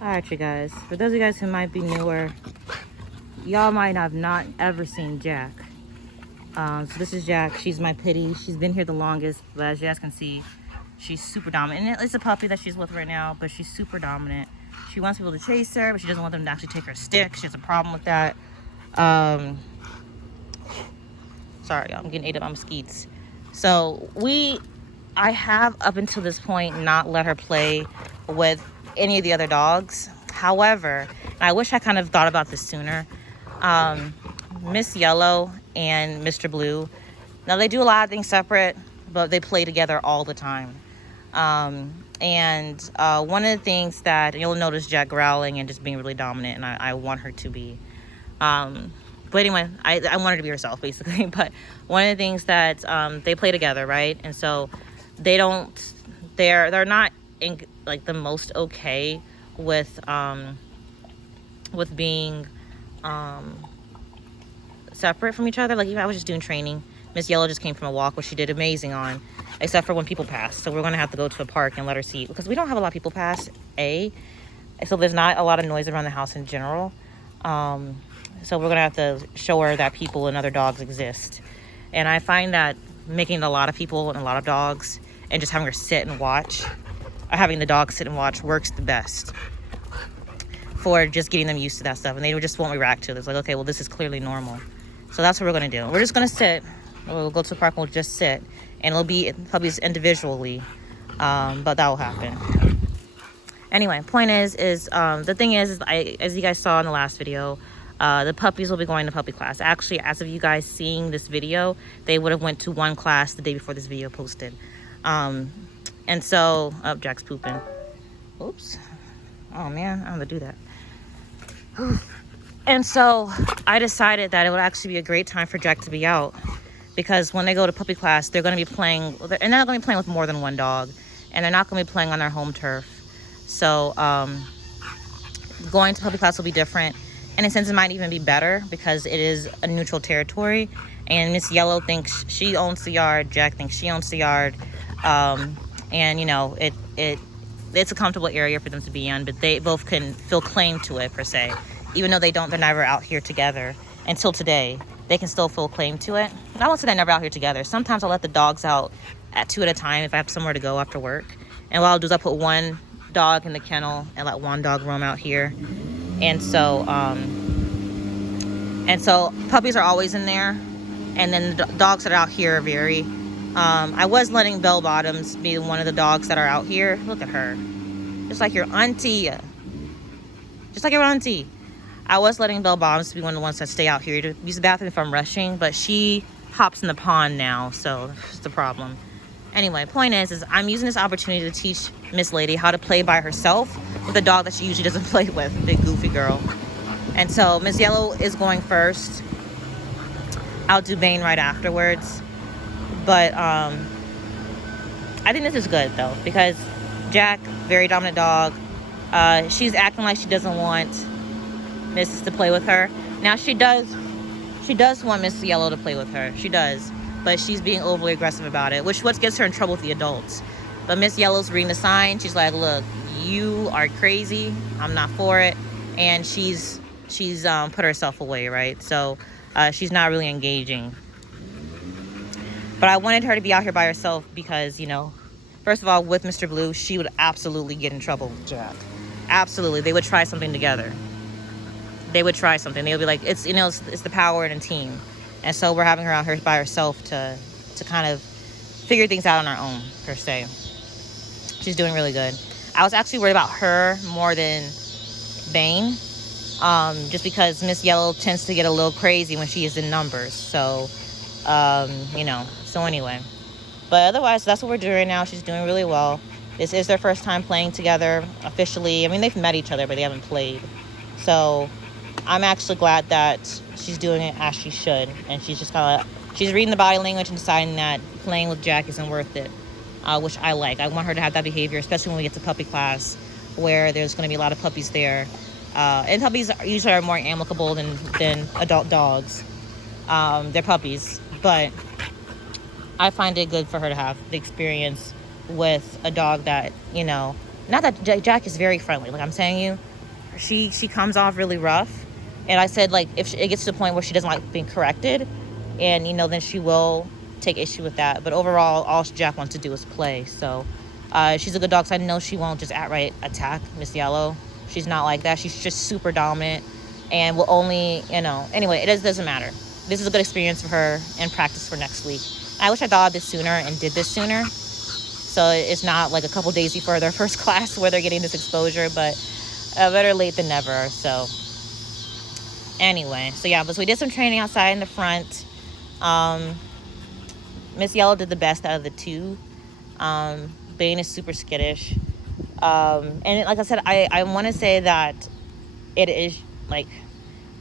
Alright, you guys. For those of you guys who might be newer, y'all might have not ever seen Jack. So this is Jack. She's my pitty. She's been here the longest, but as you guys can see, she's super dominant. And it's a puppy that she's with right now, but she's super dominant. She wants people to chase her, but she doesn't want them to actually take her stick. She has a problem with that. Sorry, I'm getting ate up by mosquitoes. So I have up until this point not let her play with any of the other dogs. However, I wish I kind of thought about this sooner. Miss Yellow and Mr. Blue, now they do a lot of things separate, but they play together all the time. And one of the things that you'll notice Jack growling and just being really dominant, and I want her to be. But anyway, I want her to be herself, basically. But one of the things that they play together, right? And so they're not in, like, the most okay with being separate from each other. Like, even I was just doing training. Miss Yellow just came from a walk, which she did amazing on, except for when people pass. So we're gonna have to go to a park and let her see, because we don't have a lot of people pass. So there's not a lot of noise around the house in general. So we're gonna have to show her that people and other dogs exist. And I find that making a lot of people and a lot of dogs and just having her sit and watch, or having the dog sit and watch, works the best for just getting them used to that stuff. And they just won't react to it. It's like, okay, well, this is clearly normal. So that's what we're gonna do. We're just gonna sit. We'll go to the park and we'll just sit. And it'll be puppies individually, but that will happen. Anyway, point is the thing is as you guys saw in the last video, the puppies will be going to puppy class. Actually, as of you guys seeing this video, they would have went to one class the day before this video posted. And so, Jack's pooping. Oops. Oh man, I don't have to do that. And so I decided that it would actually be a great time for Jack to be out, because when they go to puppy class, they're going to be playing, and they're not going to be playing with more than one dog, and they're not going to be playing on their home turf. So going to puppy class will be different. And in a sense, it might even be better because it is a neutral territory. And Miss Yellow thinks she owns the yard. Jack thinks she owns the yard. And, you know, it's a comfortable area for them to be in. But they both can feel claim to it, per se. Even though they're never out here together until today. They can still feel claim to it. And I won't say they're never out here together. Sometimes I'll let the dogs out at 2 at a time if I have somewhere to go after work. And what I'll do is I'll put one dog in the kennel and let one dog roam out here. And so puppies are always in there, and then the dogs that are out here vary. I was letting Bell Bottoms be one of the dogs that are out here. Look at her, just like your auntie, just like your auntie. I was letting Bell Bottoms be one of the ones that stay out here to use the bathroom if I'm rushing, but she hops in the pond now, so it's the problem. Anyway, point is I'm using this opportunity to teach Miss Lady how to play by herself with a dog that she usually doesn't play with, big goofy girl. And so Miss Yellow is going first. I'll do Bane right afterwards. But I think this is good though, because Jack, very dominant dog. She's acting like she doesn't want Mrs. to play with her. Now she does want Miss Yellow to play with her. She does. But she's being overly aggressive about it, which what gets her in trouble with the adults. But Miss Yellow's reading the sign. She's like, look, you are crazy. I'm not for it. And she's put herself away, right? So she's not really engaging. But I wanted her to be out here by herself because, you know, first of all, with Mr. Blue, she would absolutely get in trouble with Jack. Absolutely. They would try something together. They would try something. They would be like, it's the power in a team. And so we're having her out here by herself to kind of figure things out on her own, per se. She's doing really good. I was actually worried about her more than Bane, just because Miss Yellow tends to get a little crazy when she is in numbers. So, you know, so anyway. But otherwise, that's what we're doing now. She's doing really well. This is their first time playing together officially. I mean, they've met each other, but they haven't played. So I'm actually glad that she's doing it as she should. And she's just she's reading the body language and deciding that playing with Jack isn't worth it, which I like. I want her to have that behavior, especially when we get to puppy class, where there's going to be a lot of puppies there. And puppies usually are more amicable than adult dogs. They're puppies. But I find it good for her to have the experience with a dog that, you know, not that Jack is very friendly, like I'm saying you, she comes off really rough. And I said, like, if it gets to the point where she doesn't like being corrected, and, you know, then she will take issue with that. But overall, all Jack wants to do is play. So she's a good dog, so I know she won't just outright attack Miss Yellow. She's not like that. She's just super dominant and will only, you know, anyway, it doesn't matter. This is a good experience for her and practice for next week. I wish I thought of this sooner and did this sooner, so it's not like a couple days before their first class where they're getting this exposure, but better late than never. So anyway, so yeah, but so we did some training outside in the front. Miss Yellow did the best out of the two. Bane is super skittish. And like I said, I want to say that it is like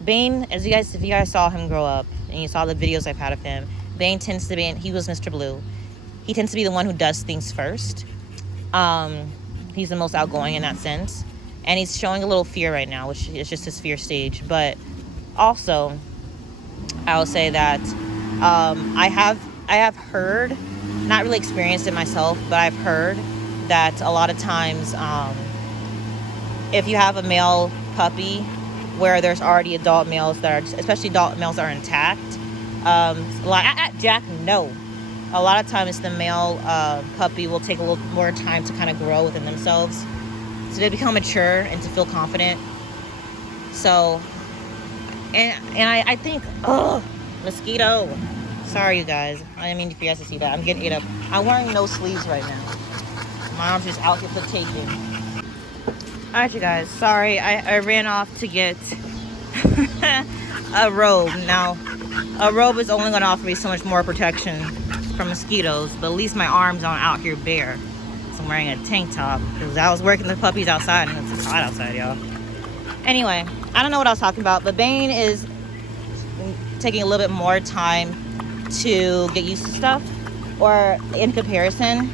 Bane, if you guys saw him grow up and you saw the videos I've had of him, Bane tends to be, he was Mr. Blue. He tends to be the one who does things first. He's the most outgoing in that sense. And he's showing a little fear right now, which is just his fear stage. But also, I will say that I have heard, not really experienced it myself, but I've heard that a lot of times if you have a male puppy where there's already adult males that are, especially adult males that are intact, Jack, no. A lot of times the male puppy will take a little more time to kind of grow within themselves, so they become mature and to feel confident. So, and I think, mosquito. Sorry, you guys. I didn't mean for you guys to see that. I'm getting ate up. I'm wearing no sleeves right now. My arm's just out for taking. All right, you guys. Sorry, I ran off to get a robe. Now, a robe is only going to offer me so much more protection from mosquitoes, but at least my arms aren't out here bare. So I'm wearing a tank top because I was working the puppies outside and it's hot outside, y'all. Anyway, I don't know what I was talking about, but Bane is taking a little bit more time to get used to stuff, or in comparison,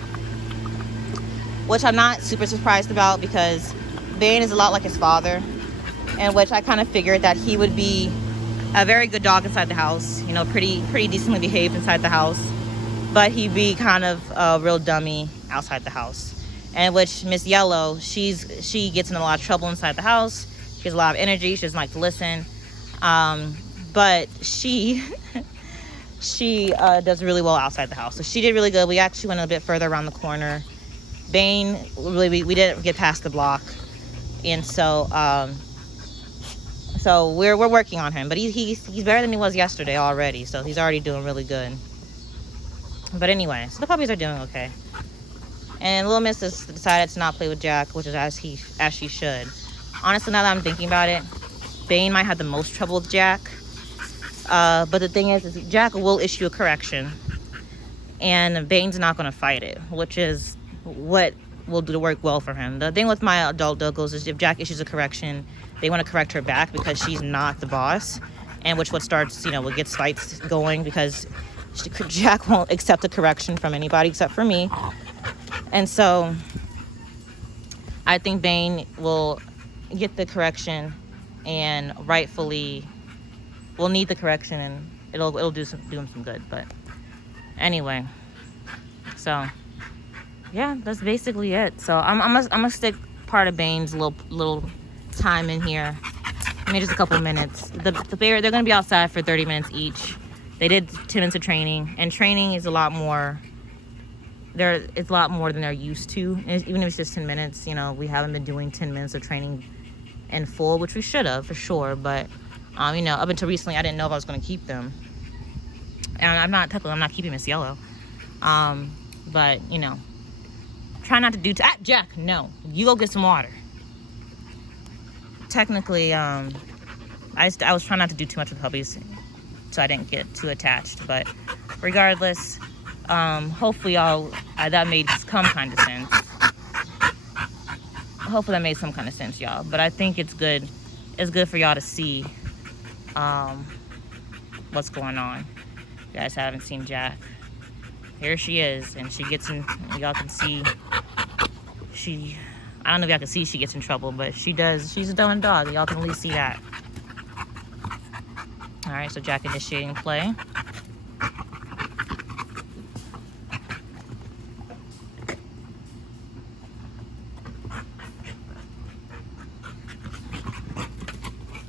which I'm not super surprised about, because Bane is a lot like his father, and which I kind of figured that he would be a very good dog inside the house, you know, pretty decently behaved inside the house, but he'd be kind of a real dummy outside the house. And which Miss Yellow, she gets in a lot of trouble inside the house. She has a lot of energy. She doesn't like to listen, but she does really well outside the house. So she did really good. We actually went a bit further around the corner. Bane, really, we didn't get past the block, and so we're working on him. But he's better than he was yesterday already. So he's already doing really good. But anyway, so the puppies are doing okay. And Little Miss has decided to not play with Jack, which is as she should. Honestly, now that I'm thinking about it, Bane might have the most trouble with Jack. But the thing is Jack will issue a correction, and Bane's not going to fight it, which is what will do the work well for him. The thing with my adult Dogos is if Jack issues a correction, they want to correct her back because she's not the boss, and which what starts, you know, what gets fights going, because Jack won't accept a correction from anybody except for me. And so I think Bane will get the correction, and rightfully will need the correction, and it'll do him some good. But anyway, so yeah, that's basically it. So I'm gonna stick part of Bane's little time in here. Maybe just a couple minutes. They're gonna be outside for 30 minutes each. They did 10 minutes of training, and training is a lot more. It's a lot more than they're used to. And even if it's just 10 minutes, you know, we haven't been doing 10 minutes of training in full, which we should have for sure. But you know, up until recently, I didn't know if I was going to keep them. And I'm not keeping Miss Yellow. But you know, try not to do. Jack, no, you go get some water. Technically, I was trying not to do too much with puppies, so I didn't get too attached. But regardless, hopefully that made some kind of sense. Hopefully that made some kind of sense, y'all. But I think it's good. It's good for y'all to see what's going on. You guys haven't seen Jack. Here she is, and she gets in. Y'all can see. I don't know if y'all can see she gets in trouble, but she does. She's a dumb dog. Y'all can at least see that. All right, so Jack initiating play.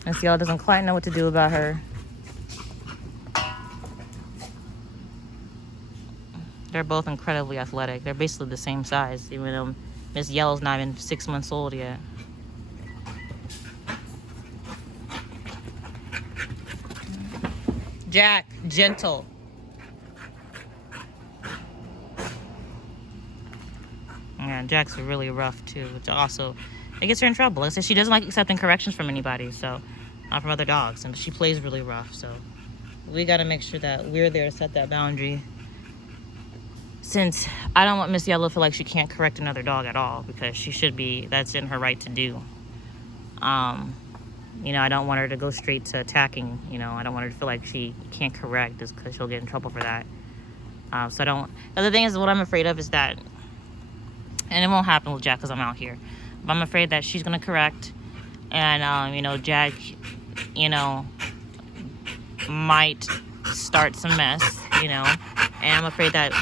Miss Yellow doesn't quite know what to do about her. They're both incredibly athletic. They're basically the same size, even though Miss Yellow's not even 6 months old yet. Jack, gentle. Yeah, Jack's really rough too, which also, it gets her in trouble. Like I said, she doesn't like accepting corrections from anybody, so, from other dogs, and she plays really rough, so we gotta make sure that we're there to set that boundary. Since I don't want Miss Yellow to feel like she can't correct another dog at all, because she should be, that's in her right to do. You know, I don't want her to go straight to attacking. You know, I don't want her to feel like she can't correct just because she'll get in trouble for that. So I don't, the other thing is, what I'm afraid of is that, and it won't happen with Jack because I'm out here, but I'm afraid that she's going to correct, and, you know, Jack, you know, might start some mess, you know, and I'm afraid that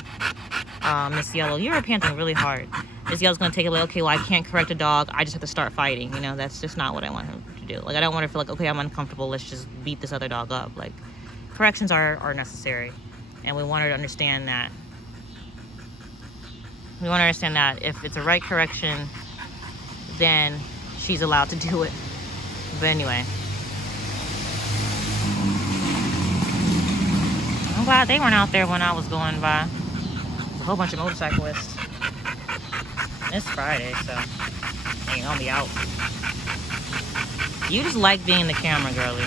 Miss Yellow, you were panting really hard. Miss Yellow's going to take it like, okay, well, I can't correct a dog, I just have to start fighting, you know, that's just not what I want him to do. Like, I don't want her to feel like, okay, I'm uncomfortable, let's just beat this other dog up. Like, corrections are necessary, and we want her to understand that. We want to understand that if it's a right correction, then she's allowed to do it. But anyway, I'm glad they weren't out there when I was going by. There's a whole bunch of motorcyclists. It's Friday, so they ain't gonna be out. You just like being the camera, girly.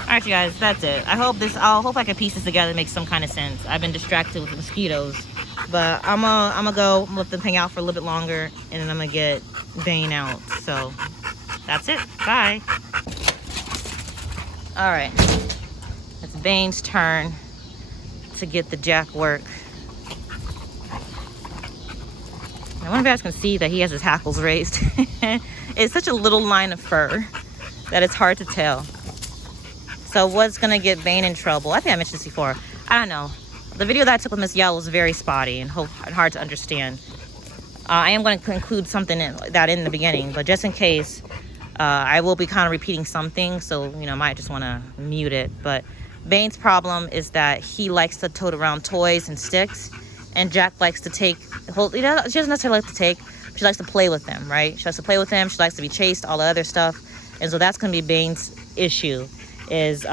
Alright, you guys, that's it. I hope I can piece this together and make some kind of sense. I've been distracted with the mosquitoes, but I'm gonna go let them hang out for a little bit longer, and then I'm gonna get Bane out. So that's it. Bye. Alright, it's Bane's turn to get the Jack work. I wonder if you guys can see that he has his hackles raised. It's such a little line of fur that it's hard to tell. So what's gonna get Bane in trouble? I think I mentioned this before. I don't know. The video that I took with Miss Yellow was very spotty and hard to understand. I am going to include something in the beginning, but just in case, I will be kind of repeating something, so you know, I might just want to mute it. But Bane's problem is that he likes to tote around toys and sticks, and Jack likes to take. She doesn't necessarily like to take. She likes to play with them, right? She likes to play with them. She likes to be chased, all the other stuff, and so that's going to be Bane's issue. Is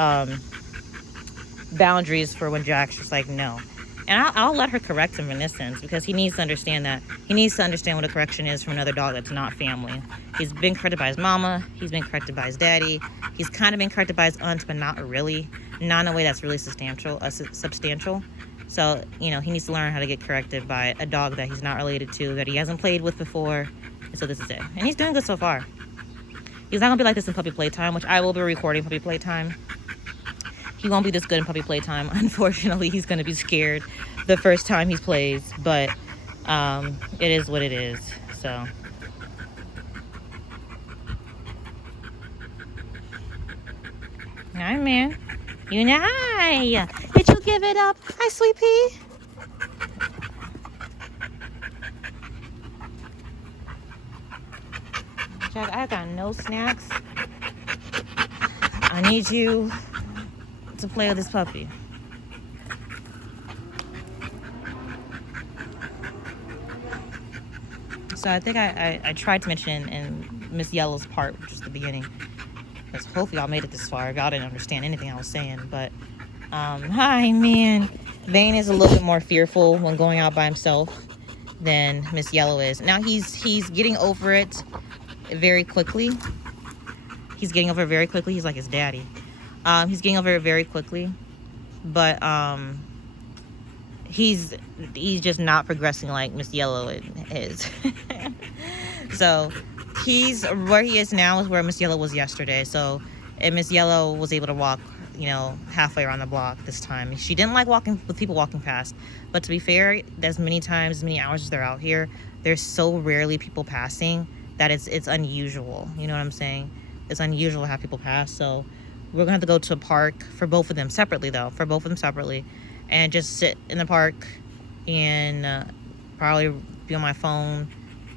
boundaries for when Jack's just like, no. And I'll let her correct him in this sense, because he needs to understand that. He needs to understand what a correction is from another dog that's not family. He's been corrected by his mama. He's been corrected by his daddy. He's kind of been corrected by his aunt, but not really. Not in a way that's really substantial. So, you know, he needs to learn how to get corrected by a dog that he's not related to, that he hasn't played with before. And so this is it. And he's doing good so far. He's not going to be like this in puppy playtime, which I will be recording puppy playtime. He won't be this good in puppy playtime. Unfortunately, he's going to be scared the first time he plays. But it is what it is. So. Hi, man. You know, hi. Did you give it up? Hi, sweet pea. Jack, I got no snacks. I need you to play with this puppy. So I think I tried to mention in Miss Yellow's part, which is the beginning, because hopefully y'all made it this far. If y'all didn't understand anything I was saying, but hi, man. Bane is a little bit more fearful when going out by himself than Miss Yellow is. Now he's getting over it very quickly. He's getting over it very quickly. He's like his daddy. He's getting over it very quickly, but he's just not progressing like Miss Yellow is. So he's where he is now is where Miss Yellow was yesterday. So, and Miss Yellow was able to walk, you know, halfway around the block this time. She didn't like walking with people walking past, but to be fair, as many hours as they're out here, there's so rarely people passing that it's unusual. You know what I'm saying? It's unusual to have people pass. So we're gonna have to go to a park for both of them separately, and just sit in the park and probably be on my phone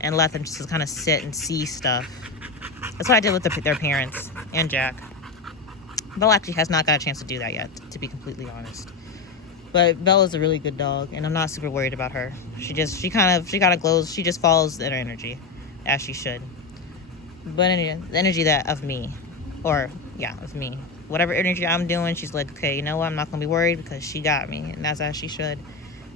and let them just kind of sit and see stuff. That's what I did with their parents and Jack. Belle actually has not got a chance to do that yet, to be completely honest. But Bella's a really good dog, and I'm not super worried about her. She kind of glows. She just follows their energy, as she should. But anyway, the energy of me, of me. Whatever energy I'm doing, she's like, okay, you know what? I'm not gonna be worried because she got me, and that's as she should.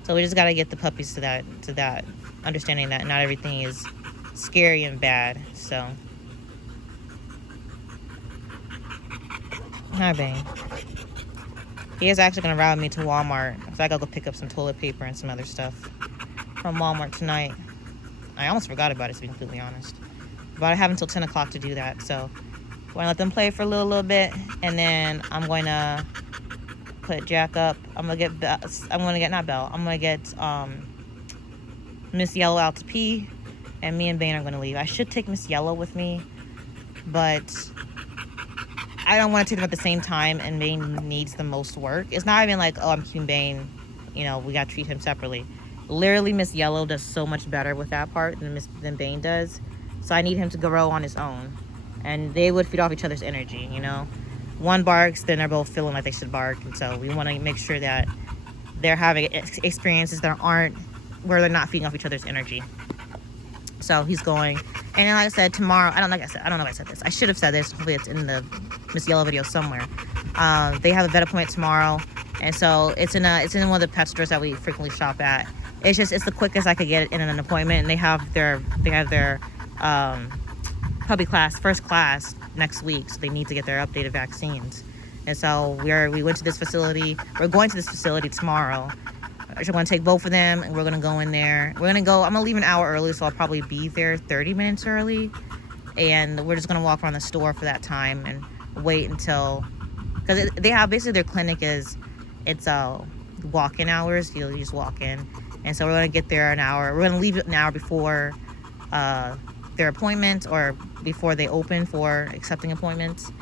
So we just gotta get the puppies to that understanding that not everything is scary and bad. So, hi, Bane. He is actually going to ride me to Walmart. So I got to go pick up some toilet paper and some other stuff from Walmart tonight. I almost forgot about it, to be completely honest. But I have until 10 o'clock to do that. So I'm going to let them play for a little bit. And then I'm going to put Jack up. I'm going to get Miss Yellow out to pee. And me and Bane are going to leave. I should take Miss Yellow with me. But I don't want to take them at the same time, and Bane needs the most work. It's not even like, oh, I'm keeping Bane, we got to treat him separately. Literally, Miss Yellow does so much better with that part than Bane does. So I need him to grow on his own. And they would feed off each other's energy, One barks, then they're both feeling like they should bark. And so we want to make sure that they're having experiences that aren't where they're not feeding off each other's energy. So he's going. And then, like I said, tomorrow, I don't know if I said this. I should have said this. Hopefully it's in the Miss Yellow video somewhere. They have a vet appointment tomorrow. And so it's in one of the pet stores that we frequently shop at. It's the quickest I could get in an appointment. And they have their puppy class, first class next week. So they need to get their updated vaccines. And so we went to this facility. We're going to this facility tomorrow. I'm going to take both of them, and we're going to go in there. I'm going to leave an hour early, so I'll probably be there 30 minutes early. And we're just going to walk around the store for that time and wait until... Because they have... Basically, their clinic it's walk-in hours. You just walk in. And so we're going to get there an hour. We're going to leave an hour before their appointment or before they open for accepting appointments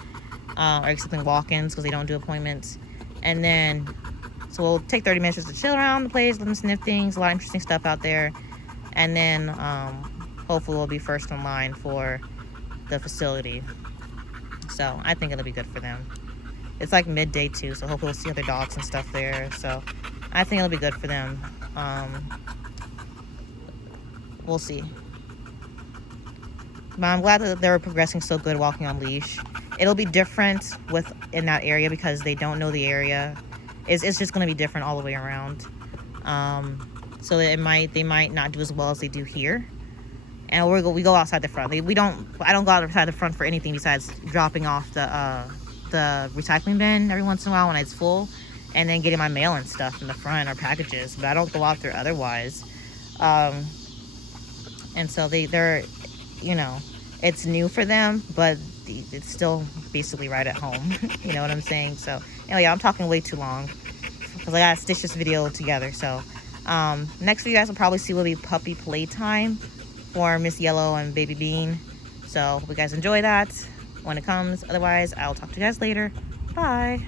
or accepting walk-ins because they don't do appointments. And then... So we'll take 30 minutes just to chill around the place, let them sniff things, a lot of interesting stuff out there. And then hopefully we'll be first in line for the facility. So I think it'll be good for them. It's like midday too, so hopefully we'll see other dogs and stuff there. So I think it'll be good for them. We'll see. But I'm glad that they were progressing so good walking on leash. It'll be different in that area because they don't know the area. It's just going to be different all the way around. So they might not do as well as they do here. And we go outside the front. I don't go outside the front for anything besides dropping off the recycling bin every once in a while when it's full, and then getting my mail and stuff in the front or packages. But I don't go out there otherwise. And so they're it's new for them, but it's still basically right at home. You know what I'm saying? So anyway, I'm talking way too long because I gotta stitch this video together. So next video, you guys will probably see will be puppy playtime for Miss Yellow and Baby Bean. So hope you guys enjoy that when it comes. Otherwise, I'll talk to you guys later. Bye.